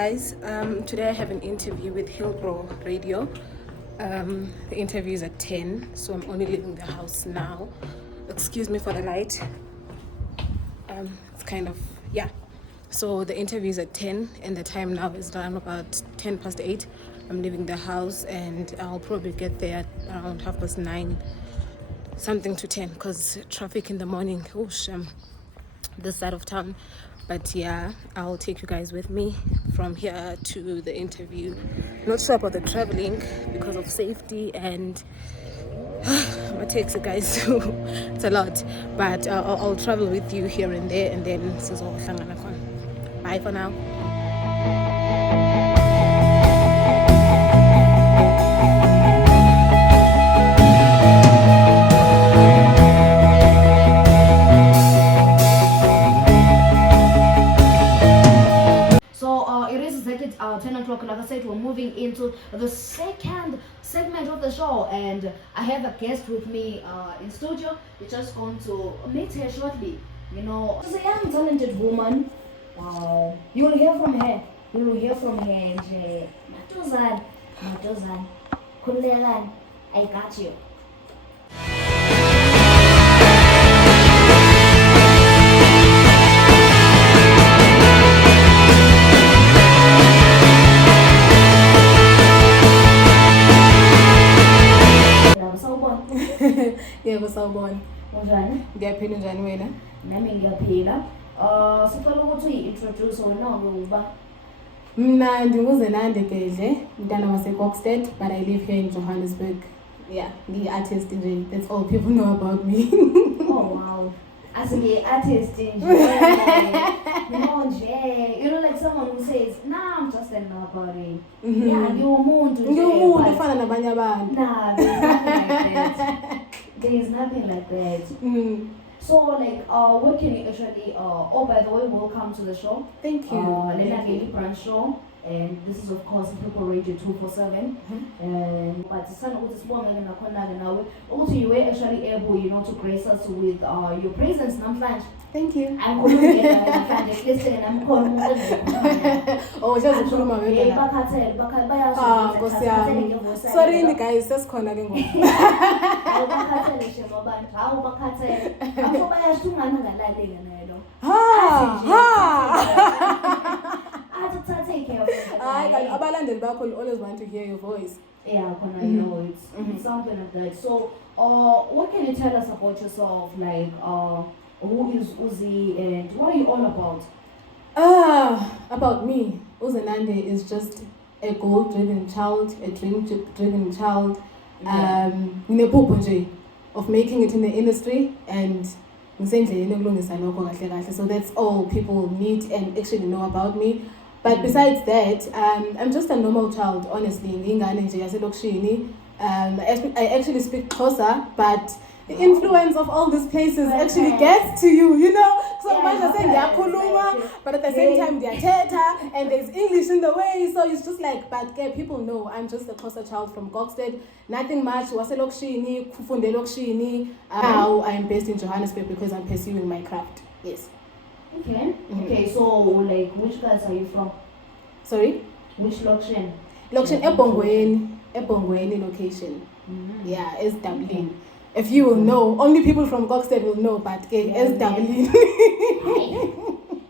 guys. Today I have an interview with Hillbrow Radio. The interview is at 10, so I'm only leaving the house now. Excuse me for the light. It's kind of, yeah. So the interview is at 10 and the time now is around about 10 past 8. I'm leaving the house and I'll probably get there at around 9:30, something to 10, because traffic in the morning, this side of town. But yeah, I'll take you guys with me from here to the interview. Not sure about the traveling because of safety and what takes you guys to it's a lot, but I'll travel with you here and there, and then bye for now. It is exactly 10 o'clock. Like I said, we're moving into the second segment of the show, and I have a guest with me in studio. We're just going to meet her shortly. You know, she's a young, talented woman. You'll hear from her. And Matozan, Kulelan, I got you. Yebo sawubona. Unjani? Ngiyaphila, njani wena? Nami ngiyaphila. Sicela ukuthi uyi-introduce wena ukuba. Mina ndinguZenande Gedle, mntana waseKokstad, but I live here in Johannesburg. Yeah, ngi-artist nje. That's all people know about me. Oh wow. As an artist nje. You know, like someone who says, nah, I'm just a nobody. Yeah, ngiwumuntu nje. Ngiwumuntu ufana nabanye abantu. Nah, there's nothing like that. So, like, what can you actually, oh, by the way, welcome to the show. Thank you. Lena Daily Brand Show. And this is, of course, People Radio 247. But the son of this woman, you were actually able, you know, to grace us with your presence. Thank you. I'm calling listen, I'm calling. Oh, just a my way. Sorry, guys, that's calling. Abalandeli bakho always want to hear your voice. Yeah, I know it's something like that. So, what can you tell us about yourself? Like, who is Uzi and what are you all about? About me, Uzenande is just a goal-driven child, a dream-driven child, of making it in the industry, and so that's all people need and actually know about me. But besides that, I'm just a normal child, honestly. I actually speak Xhosa, but the influence of all these places actually gets to you, you know? So much I say Yakuluma, but at the same time they're Teta, and there's English in the way, so it's just like, but people know I'm just a Xhosa child from Kokstad. Nothing much, Waselokshini, Kufunde Lokshini. Now I'm based in Johannesburg because I'm pursuing my craft. Yes. Okay. Okay, so like which class are you from? Sorry? Which location? Location Ebongweni location. Yeah, it's Dublin. If you will know, only people from Kokstad will know, but it's Dublin.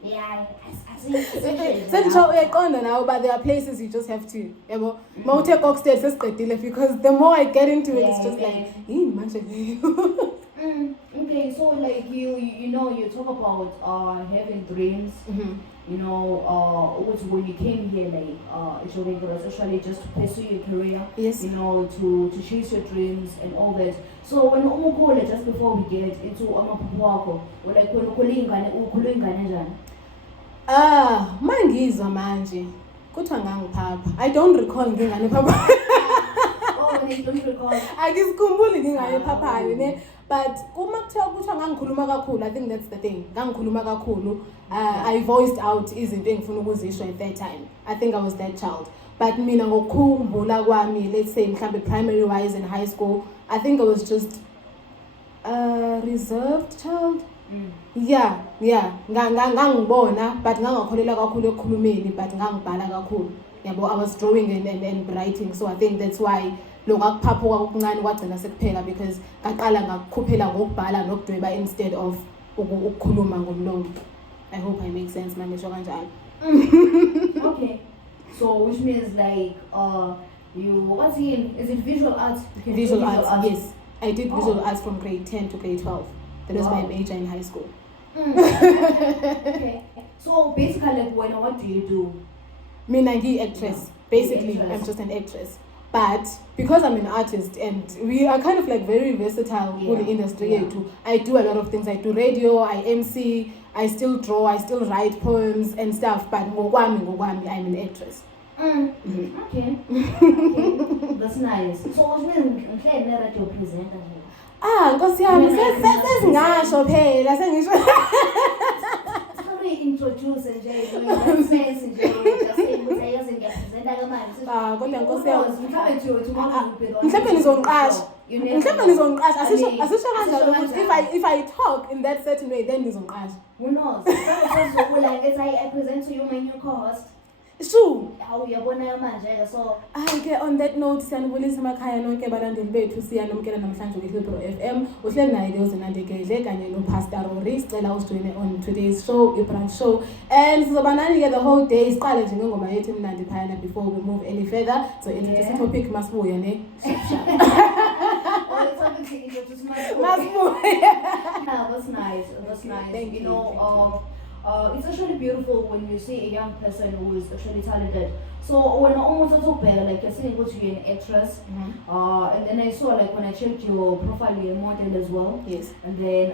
Yeah, I see. Now, but there are places you just have to. Because the more I get into it, it's just like, okay, so like you know, you talk about having dreams. You know, when you came here, like it was actually just to pursue your career. Yes. You know, to chase your dreams and all that. So when umukule, just before we get into amaphupho wakho, or like when ukhule ingane njani? Mangizwa manje. Kuthiwa ngangiphapha. I don't recall ngingane phapha. Oh, you don't recall. Angisikhumbuli ngingane phaphayo ne. But uma kuthiwa ngangikhuluma kakhulu, I think that's the thing. Ngangikhuluma kakhulu. I voiced out izinto engifuna ukuzisho at that time. I think I was that child. But mina ngokukhumbula kwami, let's say mhlambe primary wise in high school, I think I was just a reserved child. Yeah, ngangibona but ngangakholela kakhulu ekukhulumeni but ngangibhala kakhulu. Yabo, I was drawing and writing, so I think that's why lokho akuphaphuka okuncane kwagcina sekuphela because ngaqala ngakukhuphela ngokubhala nokudweba instead of ukukhuluma ngomlomo. I hope I make sense manje kanjalo. Okay. So which means like you what's in is it visual arts? Visual arts, yes. I did visual arts from grade 10 to grade 12. That was my major in high school. Okay. So basically, like, what do you do? Me, I'm an actress. Basically, I'm just an actress. But because I'm an artist and we are kind of like very versatile in the industry too, I do a lot of things. I do radio, I MC, I still draw, I still write poems and stuff. But ngogwami, I'm an actress. Okay. That's nice. So what means I'm radio presenter? Nkosi yami sesingasho phela sengisho. Introduce nje sense nje just ukuthi ayazi ngiyapresenta kamanje. Kodwa nkosi yami mhlawumbe nizongiqasha. Asisho kanjalo ukuthi if I talk in that certain way then nizongiqasha. Who knows? Like I present to you my new co-host. Sure. Uyabona manje so ke on that note siyanibulisa emakhaya nonke abalandeli bethu siyanomkela namhlanje Hillbrow FM uhleli naye ke uzinandegedle kanye no Pastor Rory sicela ujoine on today's show i-brunch show and sizoba nani ke the whole day siqale nje ngengoma yethu emnandi phayana before we move any further so introduce the topic masibuye ne that's nice. Thank you know it's actually beautiful when you see a young person who is actually talented. So when I almost talk better, like you're saying, what you're an actress, and then I saw like when I checked your profile, you're a model as well. Yes. And then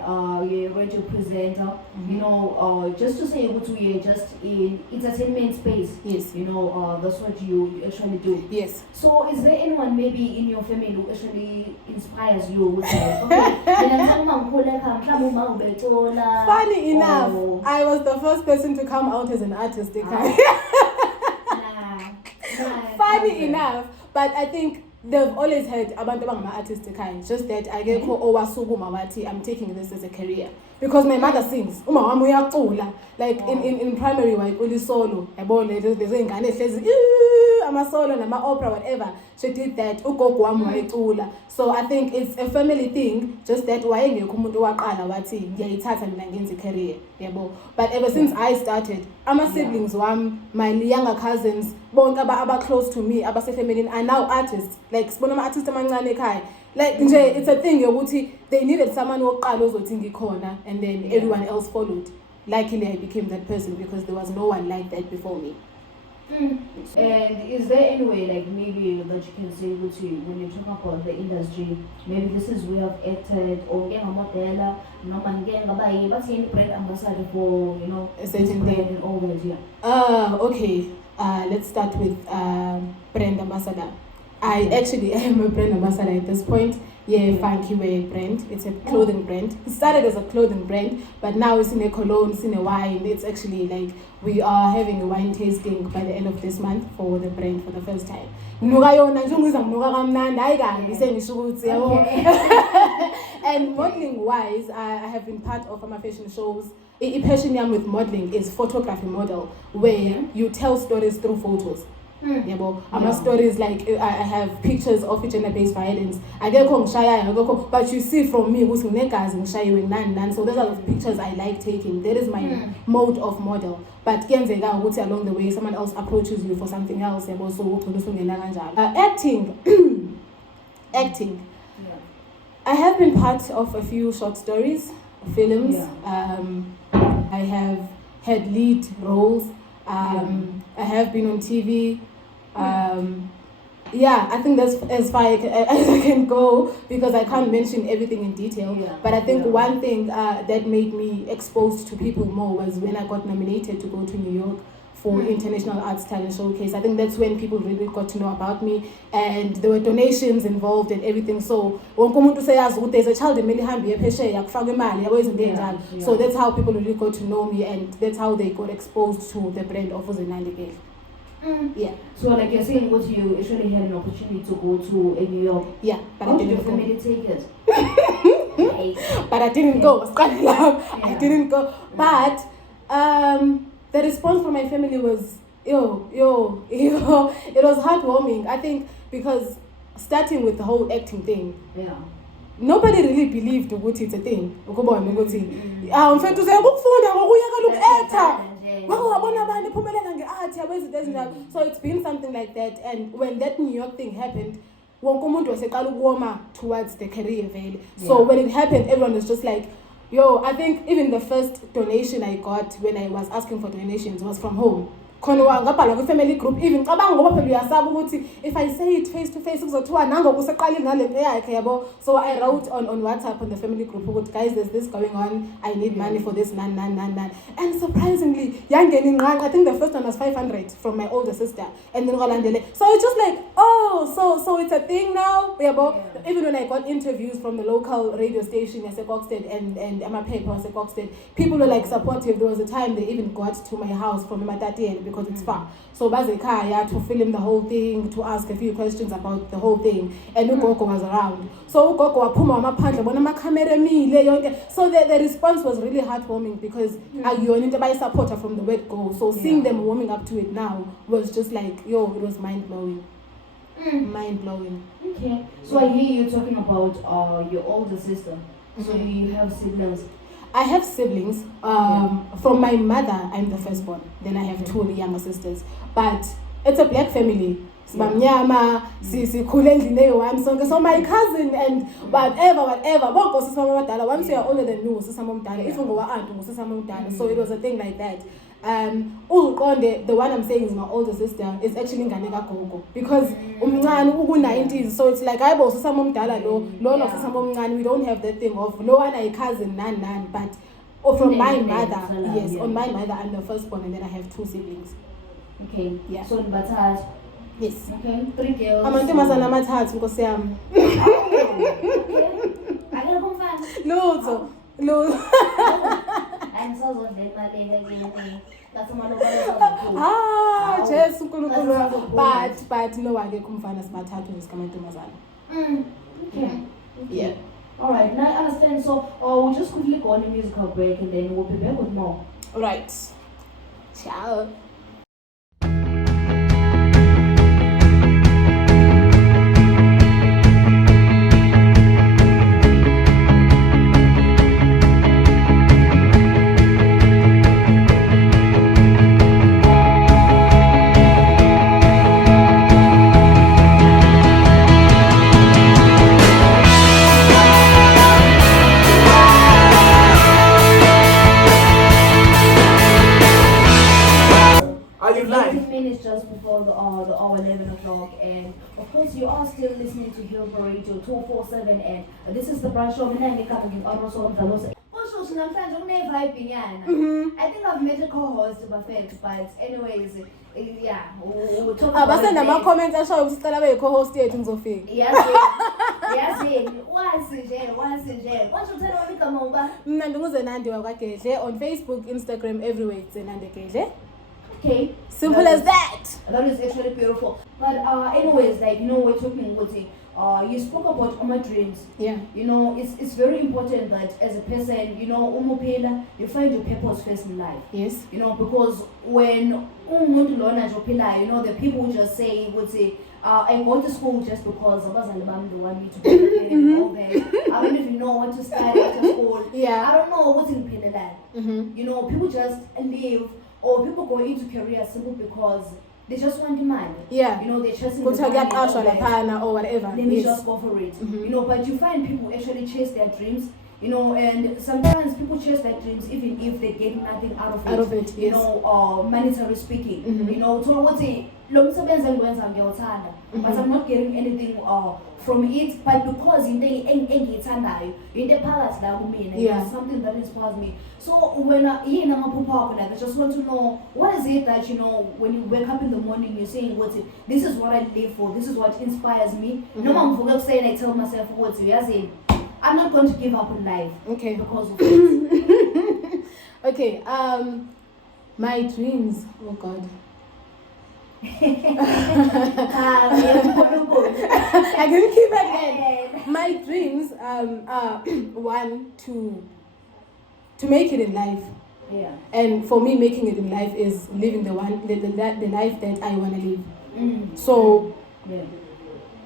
you're a radio presenter. You know, just to say what we are just in entertainment space. Yes. You know, that's what you actually do. Yes. So is there anyone maybe in your family who actually inspires you? With like, okay, funny enough, I was the first person to come out as an artist. Funny enough, but I think they've always had abantu abangama-artist ekhaya, just that akekho owasukuma wathi I'm taking this as a career because my mother sings. Umama uyacula like in primary wayicula solo yabona lezi ngane ehlezi ama-solo nama-opera whatever, she did that. Ugogo wami wayecula, so I think it's a family thing, just that wayengekho umuntu waqala wathi ngiyayithatha mina ngenze career yabo. But ever since I started, ama-siblings wami, my younger cousins, bonke aba close to me abasefamilini are now artists. Like sibona ama-artists amancane ekhaya, like nje it's a thing yokuthi they needed someone wokuqala ozothi ngikhona and then everyone else followed. Luckily I became that person because there was no one like that before me. And is there any way like maybe that you can say when you talk about the industry, maybe this is where I've acted or getting a model, no man getting a buy, but any brand ambassador for, you know, a certain brand and all that, okay. Let's start with brand ambassador. I actually am a brand ambassador at this point. Funky Way brand. It's a clothing brand. It started as a clothing brand, but now it's in a cologne, it's in a wine. It's actually like we are having a wine tasting by the end of this month for the brand for the first time. And modeling wise, I have been part of my fashion shows. A passion yam with modeling is photography model, where you tell stories through photos. Stories like I have pictures of gender-based violence. But you see from me, so those are the pictures I like taking. That is my mode of model. But along the way, someone else approaches you for something else. Acting. I have been part of a few short stories, films. I have had lead roles. I have been on TV. I think that's as far as I can go because I can't mention everything in detail. But I think one thing that made me exposed to people more was when I got nominated to go to New York for International Arts Talent Showcase. I think that's when people really got to know about me, and there were donations involved and everything. So there's a child in so that's how people really got to know me, and that's how they got exposed to the brand of Uzinandegedle. So like you're saying, what you actually had an opportunity to go to New York. But how did your family take it? But I didn't go. I didn't go. But the response from my family was, yo, it was heartwarming. I think because starting with the whole acting thing, nobody really believed ukuthi it's a thing. Ukubona ukuthi mfethu useyakufunda ngokuya kaloku actor. Wabona abantu iphumelela ngeart yabenza izinto. So it's been something like that, and when that New York thing happened, wonke umuntu waseqala ukuwoma towards the career vele. So when it happened, everyone was just like, yo, I think even the first donation I got when I was asking for donations was from home. Khona ngabhala kwi-family group, even cabanga ngoba phela uyasaba ukuthi if I say it face to face kuzothiwa nangoku useqalile ngale nto yakhe yabo. So I wrote on WhatsApp on the family group ukuthi guys, there's this going on, I need money for this, nan. And surprisingly yangena inqanqa. I think the first one was 500 from my older sister, and then ngalandele. So it's just like, oh, so it's a thing now yabo. Even when I got interviews from the local radio station yaseKokstad and amaphepha yaseKokstad, people were like supportive. There was a time they even got to my house from Matatiele because it's far. So Bazekaya to film the whole thing, to ask a few questions about the whole thing, and Ugogo was around. So Ugogo waphuma amaphandle bona amakamera emile yonke. So the response was really heartwarming because you're into by supporter from the word go. So seeing them warming up to it now was just like, yo, it was mind blowing. Mind blowing. Okay. So I hear you talking about your older sister. So you have siblings. I have siblings. From my mother, I'm the firstborn. Then I have two younger sisters. But it's a black family. So my cousin and whatever. Once you're older than me, so it was a thing like that. The one I'm saying is my older sister is actually Nganeka Gogo because 90s, so it's like I was some we don't have that thing of no one a cousin nan, but from my mother, yes, on my mother I'm the firstborn, and then I have two siblings. Okay, so Batas. Yes. Okay, 3 girls. I'm going to because I'm. Okay. I gotta confirm. No. I'm so sorry, that's Jesu nkulunkulu. But no, I get kumfana sibathathu nesikamantozana. Okay. Yeah. All right, now I understand. So we'll just quickly go on a musical break and then we'll be back with more. All right. Ciao. Before the hour 11 o'clock, and of course you are still listening to Hillbrow Radio 247, and this is the brunch show. I think I've met a co-host, but anyways, yeah, we'll talk about it. Comments are showing still co-host yet in Sophie. Yes, once in jail. Once you tell me come over. On Facebook, Instagram, everywhere it's Nandi Keje. Okay. Simple as that. That is actually beautiful. But anyways, like, you know, we're talking about you spoke about my dreams. Yeah. You know, it's very important that as a person, you know, you find your purpose first in life. Yes. You know, because when you know, the people would just say, I go to school just because they want me to be all that. I don't even know what to study after school. Yeah. I don't know what's in Pinellan. You know, people just leave. Or people go into career simply because they just want the money. Yeah. You know, they're chasing the money or whatever. Let me just go for it. You know, but you find people actually chase their dreams. You know, and sometimes people chase their dreams even if they get nothing out of it. You know, monetary speaking. You know, so what's it? But I'm not getting anything from it, but because in the palace that something that inspires me. So when I just want to know what is it that, you know, when you wake up in the morning you're saying what's it, this is what I live for, this is what inspires me. No I'm forget saying I tell myself what's it, I'm not going to give up on life. Okay. Because of it. Okay, my dreams, oh God. I can keep it. My dreams are one to make it in life. Yeah. And for me, making it in life is living the life that I want to live. So,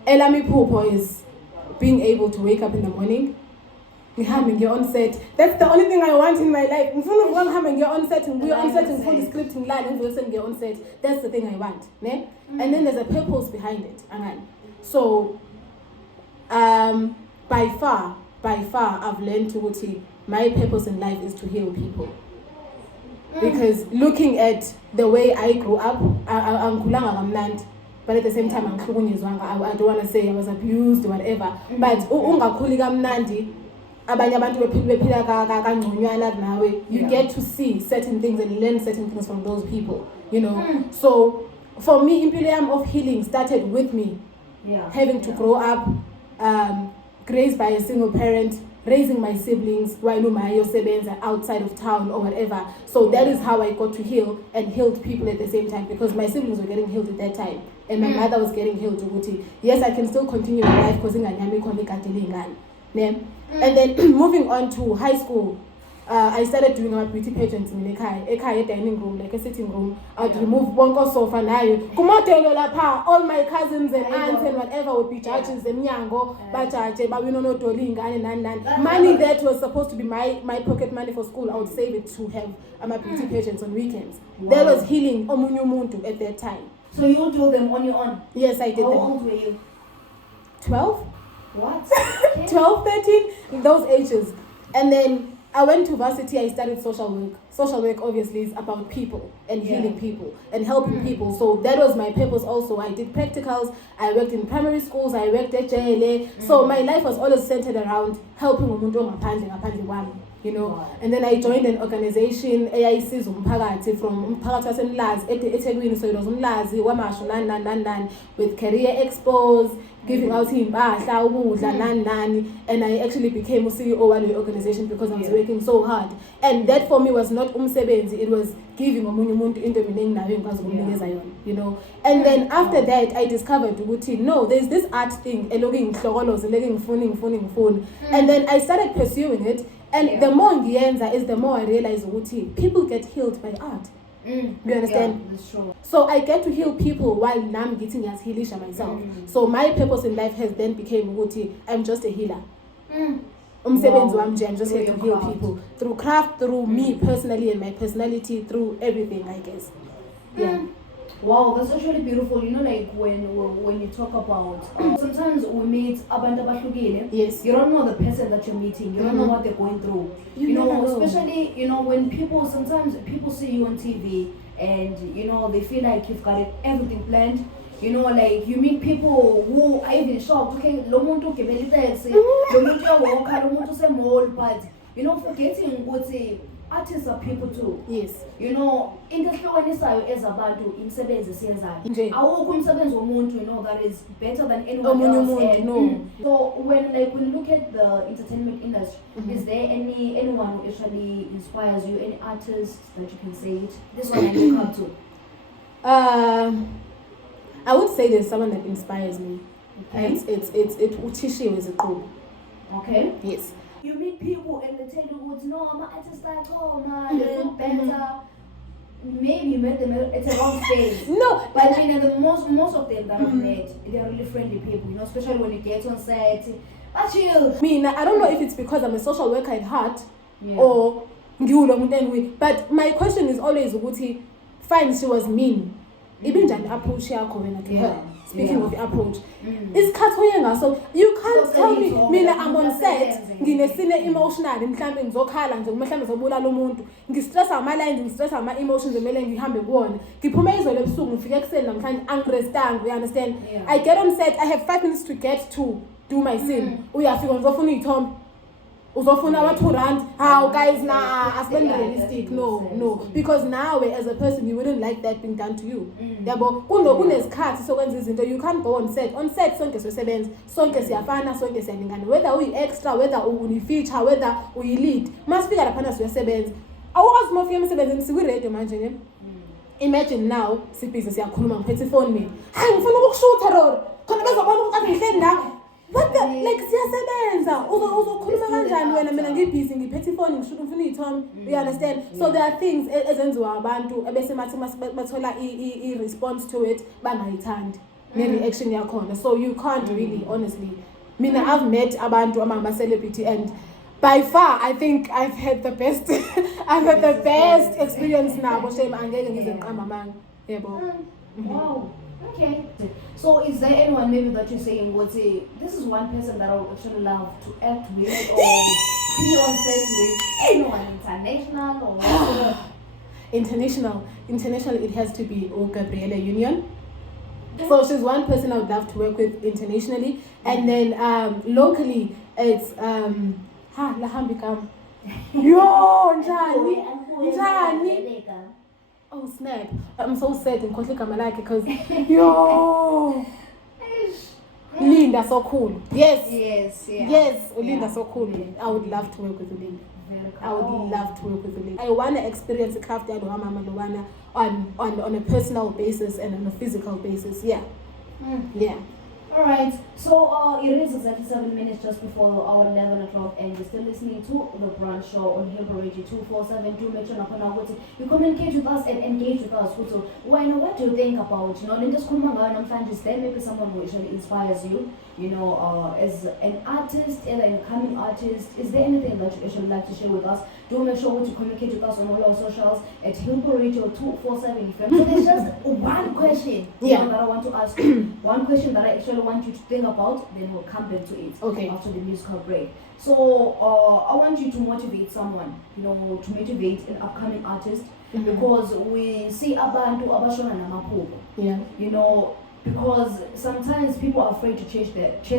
Elami Popo is being able to wake up in the morning, having your own set. That's the only thing I want in my life. In front of having your own set, and we're on set and fully scripting line and we're your own set. That's the thing I want. Ne? And then there's a purpose behind it. So, by far, I've learned to my purpose in life is to heal people. Because looking at the way I grew up, I'm kulanga, but at the same time I don't want to say I was abused or whatever. But ungakhuli kamnandi, abanye abantu bephila kangconywana nawe, you get to see certain things and learn certain things from those people, you know. So for me, imperium of healing started with me having to grow up, raised by a single parent, raising my siblings while my siblings are outside of town or whatever. So that is how I got to heal and healed people at the same time, because my siblings were getting healed at that time and my mother was getting healed. Yes, I can still continue my life because and then moving on to high school, I started doing our beauty pageants in a dining room, like a sitting room. I'd remove bongo sofa all my cousins and aunts and whatever would be judges and nyango, but we don't know money that was supposed to be my pocket money for school. I would save it to have my beauty pageants on weekends. That was healing omunyu muntu at that time. So you do them on your own? Yes, I did. How old were you? 12. What? 12, 13, in those ages. And then I went to varsity, I studied social work. Social work obviously is about people and healing people and helping people. So that was my purpose also. I did practicals, I worked in primary schools, I worked at JLA. So my life was always centered around helping umuntu ngaphandle kwami, you know. Wow. And then I joined an organization, AIC Umphakathi, from Umphakathi waseMlazi eThekwini. So it was Umlazi, Wamashu, nan, with career expos, giving out impahla, ukudla, nani, and I actually became a CEO of the organization because I was working so hard. And that for me was not umsebenzi, it was giving omunye umuntu into mina enginayo ngikwazi ukumnikeza yona, you know. And then after that I discovered no, there's this art thing eloku ngihlokoloze leke ngifuni. And then I started pursuing it, and the more ngiyenza is the more I realize people get healed by art. You understand? Yeah, that's true. So I get to heal people while I'm getting as healisha myself. So my purpose in life has then became I'm just a healer. I'm just here to heal people through craft, through me personally and my personality, through everything, I guess. Yeah. Wow, that's actually beautiful. You know, like when you talk about sometimes we meet abantu abahlukile. Yes. You don't know the person that you're meeting. You don't know what they're going through. You know, especially when sometimes people see you on TV and they feel like you've got everything planned. You know, like you meet people who are even shocked. Okay, lo muntu gibela taxi, lo muntu uyawalka, lo muntu semall, but forgetting ukuthi artists are people too. Yes. You know, into ehlukanisayo ezabantu imisebenzi siyenzayo. Awukho umsebenzi womuntu that is better than anyone else. No. So when you look at the entertainment industry, is there anyone who actually inspires you, any artist that you can say this one I look up to? I would say there's someone that inspires me. Okay. It's Utishiwe is a group. Okay. Yes. You meet people and they tell you, no, I'm an artist at home, they look better. Maybe you met them at a wrong stage. No, but I mean, most of them that I've met, they're really friendly people, especially when you get on set. But chill. I don't know if it's because I'm a social worker at heart or but my question is always, fine, she was mean. Even the approach to her. Speaking of the approach, it's so you can't tell me I'm on set, nginesine emotional, mhlambe ngizokhala nje mhlambe ngizobulala umuntu, ngistress ama lines, ngistress ama emotions emele ngihambe kuona. Ngiphume izolo ebusuku ngifike ekseni namhlanje angirestanga, you understand? I get on set, I have 5 minutes to get to do my scene. Uyafika ngizofuna ithombe. Uzofuna wa £2. How guys I spend realistic. No. Because now as a person you wouldn't like that being done to you. Yabo kunesikhathi sokwenza izinto, you can't go on set. On set sonke sisebenza, sonke siyafana, sonke siyalingana. Whether we extra, whether uni feature, whether we lead. Masifika lapha siyasebenza. Awukazi mafika emsebenzini sikwi radio manje ne. Imagine now sibhizi siyakhuluma ngiphethe ifoni mina. Hayi ngifuna ukukushutha Rory. Khona bezobona ukuthi ngihleli la. What the like siyasebenza. Uzokhuluma kanjani wena mina ngibhizi ngiphethe ifoni ngifuna iy'thombe. You understand? So there are things ezenziwa abantu ebese mathi bathola i-response to it bangayithandi. Ne-reaction yakhona. So you can't really honestly. Mina I've met abantu ama-celebrity and by far, I think I've had the best. I've had the best experience now. Wow. Okay. So, is there anyone maybe that you're saying would say this is one person that I would actually love to act with or be on set with? Anyone international or International. It has to be Gabriella Union. So she's one person I would love to work with internationally, and then locally it's lahambi kam. Yo, njani. Oh snap! I'm so sad in Kotlika Malaki because yo, Linda so cool. Yes, Linda so cool. I would love to work with Linda. I would love to work with Linda. I want to experience the craft on a personal basis and on a physical basis. Yeah. Yeah. All right, so it is exactly 7 minutes just before our 11 o'clock, and you're still listening to the brunch show on Hillbrow Radio 247. Do make sure you communicate with us and engage with us. So, what do you think about, is there maybe someone who actually inspires you, as an artist, either an incoming artist? Is there anything that you actually like to share with us? Do make sure to communicate with us on all our socials at Hillbrow Radio 247. So there's just one question that I want to ask you. One question that I actually want you to think about, then we'll come back to it after the musical break. So I want you to motivate someone, to motivate an upcoming artist, because we see abantu abashona namaphupho. Because sometimes people are afraid to chase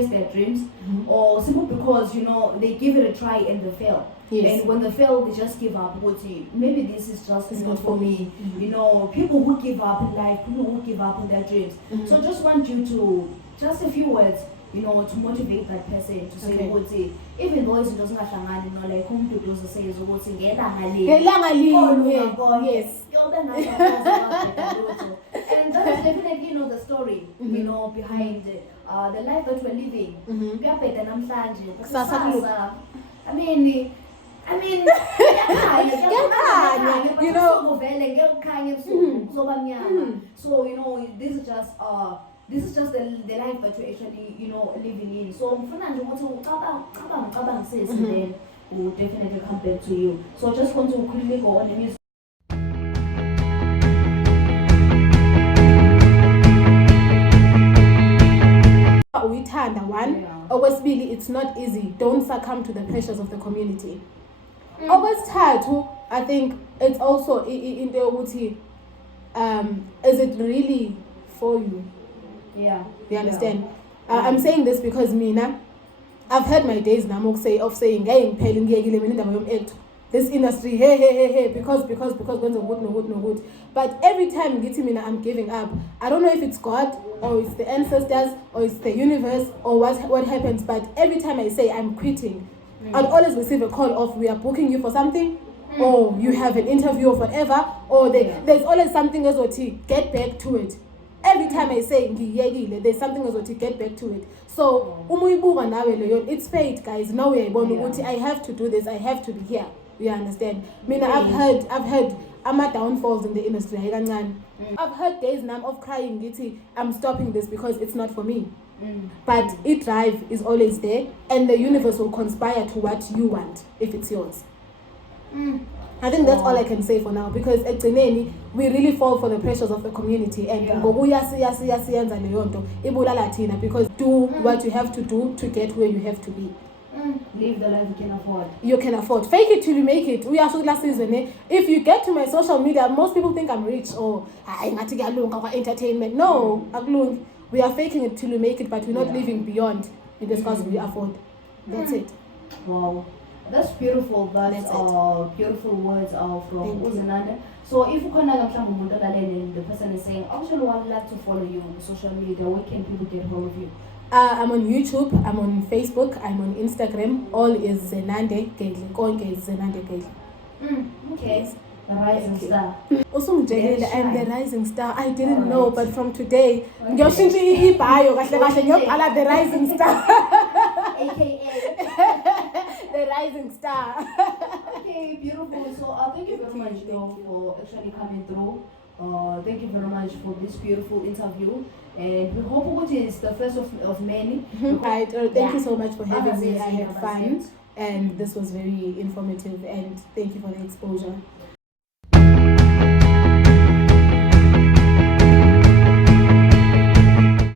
their dreams, or simply because they give it a try and they fail. Yes. And when they fail, they just give up. Maybe this is just not for me. People who give up in life, people who give up on their dreams. So I just want you to, just a few words, to motivate that person to say, even though it doesn't have like whom to do say is yes. And that is definitely the story, behind the life that we're living. So this is just the life that we're actually living in. So then we'll definitely come back to you. So I just want to quickly go on the music. Okwesibili, it's not easy. Don't succumb to the pressures of the community. Okwesithathu, I think it's also into ukuthi is it really for you? Yeah. You understand? I'm saying this because I've had my days now of saying this industry, hey, because when no good. But every time I'm giving up. I don't know if it's God or it's the ancestors or it's the universe or what happens, but every time I say I'm quitting, I'd always receive a call of we are booking you for something, or you have an interview or whatever, or there's always something else to get back to it. Every time I say there's something else to get back to it. So it's fate, guys. Now I have to do this, I have to be here. You understand? I've had downfalls in the industry. I've had days now of crying, I'm stopping this because it's not for me. But drive is always there, and the universe will conspire to what you want if it's yours. I think that's all I can say for now, because we really fall for the pressures of the community, and because do what you have to do to get where you have to be. Live the life you can afford. You can afford. Fake it till you make it. We are so last season. If you get to my social media, most people think I'm rich or I'm entertainment. No, we are faking it till we make it, but we're not living beyond it because we afford. That's it. Wow, that's beautiful. That's beautiful words from Uzinanda. So if you and the person is saying, actually, I'd like to follow you on social media, where can people get hold of you? I'm on YouTube, I'm on Facebook, I'm on Instagram. All is Zenande Gedli. Konke is Zenande Gedli. Okay. The rising star. Usungijekile, I'm the rising star. I didn't know, but from today, Okay. ngiyoshintsha ibhayo kahle kahle ngiyobhala the rising star. AKA. The rising star. Okay, beautiful. So thank you very much for actually coming through. Thank you very much for this beautiful interview. And we hope it is the first of many. Right. Thank you so much for having me. I Others had fun, and this was very informative. And thank you for the exposure.